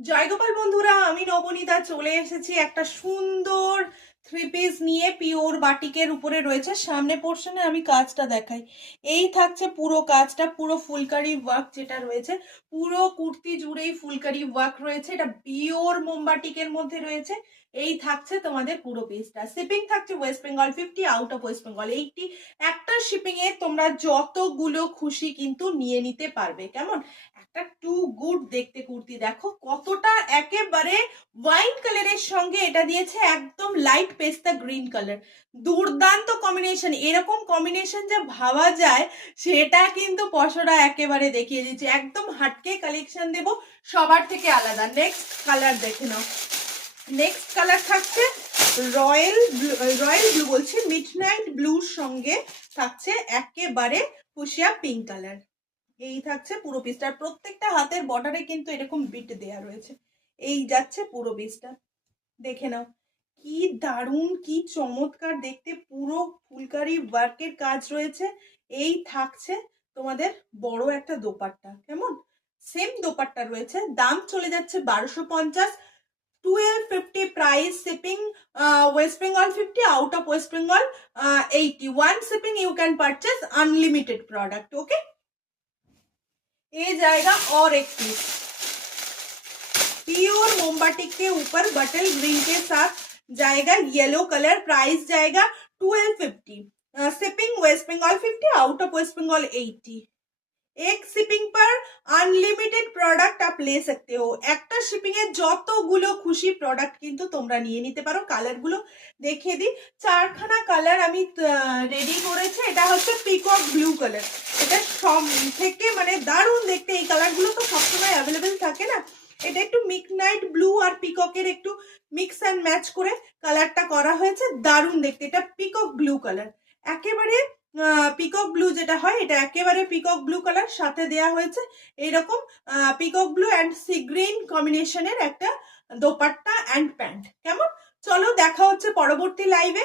জয়গোপাল বন্ধুরা, আমি নবনীতা চলে এসেছি একটা সুন্দর থ্রি পিস নিয়ে। পিওর বাটিকের উপরে রয়েছে। সামনে পোর্শনে আমি কাজটা দেখাই। এই থাকছে পুরো কাজটা, পুরো ফুলকারি ওয়ার্ক যেটা রয়েছে, পুরো কুর্তি জুড়েই ফুলকারি ওয়ার্ক রয়েছে। এটা পিওর মোমবাটিকের মধ্যে রয়েছে। এই থাকছে তোমাদের পুরো পিসটা। শিপিং থাকছে West Bengal 50, out of West Bengal 80। একটা শিপিং এ তোমরা যতগুলো খুশি কিন্তু নিয়ে নিতে পারবে। কেমন একটা টু গুড দেখতে কুর্তি, দেখো কতটা একেবারে ওয়াইন কালারের সঙ্গে এটা দিয়েছে একদম লাইট পেস্তা গ্রিন কালার। দুর্দান্ত কম্বিনেশন। এরকম কম্বিনেশন যে ভাবা যায় সেটা কিন্তু পশরা একেবারে দেখিয়ে দিচ্ছে। একদম হাটকে কালেকশন দেব, সবার থেকে আলাদা। নেক্সট কালার দেখে নাও। নেক্সট কালার থাকছে রয়্যাল ব্লু, রয়্যাল ব্লু বলছি, মিডনাইট ব্লুর সঙ্গে থাকছে একেবারে ফুসিয়া পিঙ্ক কালার। এই থাকছে পুরো পিসটার। প্রত্যেকটা হাতের বর্ডারে কিন্তু এরকম বিট দেয়া রয়েছে। এই যাচ্ছে পুরো পিসটা, দেখে নাও কি দারুণ, কি চমৎকার দেখতে। পুরো ফুলকারি ওয়ার্কের কাজ রয়েছে। এই থাকছে তোমাদের বড় একটা দোপাট্টা। কেমন সেম দোপাট্টা রয়েছে। দাম চলে যাচ্ছে 1250, 1250 price. Shipping West Bengal 50, out of West Bengal 80। One shipping you can purchase unlimited product. Okay, ये जाएगा और एक पीस प्योर मोमबाटिक के ऊपर बटल ग्रीन के साथ जाएगा येलो कलर। प्राइस जाएगा 1250। Shipping West Bengal 50, out of West Bengal 80। एक शिपिंग पर আনলিমিটেড প্রোডাক্ট আপ লে सकते हो। একটা শিপিং এ যতগুলো খুশি প্রোডাক্ট কিন্তু তোমরা নিয়ে নিতে পারো। কালার গুলো দেখিয়ে দিই। চারখানা কালার আমি রেডি করেছি। এটা হচ্ছে পিকক ব্লু কালার। এটা সব থেকে মানে দারুণ দেখতে। এই কালার গুলো তো সবসময় অ্যাভেলেবেল থাকে না। এটা একটু মিডনাইট ব্লু আর পিককের একটু মিক্স অ্যান্ড ম্যাচ করে কালারটা করা হয়েছে। দারুণ দেখতে। এটা পিকক ব্লু কালার, একেবারে পিকক ব্লু যেটা হয় এটা একেবারে পিকক ব্লু কালার। সাথে দেয়া হয়েছে এইরকম peacock blue and sea green কম্বিনেশনের একটা দোপাট্টা অ্যান্ড প্যান্ট। কেমন, চলো দেখা হচ্ছে পরবর্তী লাইভে।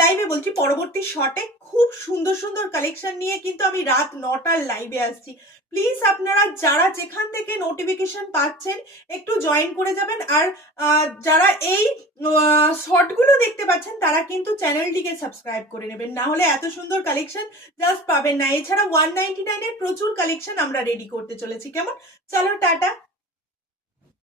লাইভে বলছি পরবর্তী শর্টে। খুব সুন্দর সুন্দর কালেকশন নিয়ে কিন্তু আমি রাত 9টার লাইভে আসছি। প্লিজ আপনারা যারা যেখান থেকে নোটিফিকেশন পাচ্ছেন একটু জয়েন করে যাবেন। আর যারা এই শর্টগুলো দেখতে পাচ্ছেন তারা কিন্তু চ্যানেলটিকে সাবস্ক্রাইব করে নেবেন, না হলে এত সুন্দর কালেকশন জাস্ট পাবেন না। এছাড়া 199 এর প্রচুর কালেকশন আমরা রেডি করতে চলেছি। কেমন, চলো টাটা।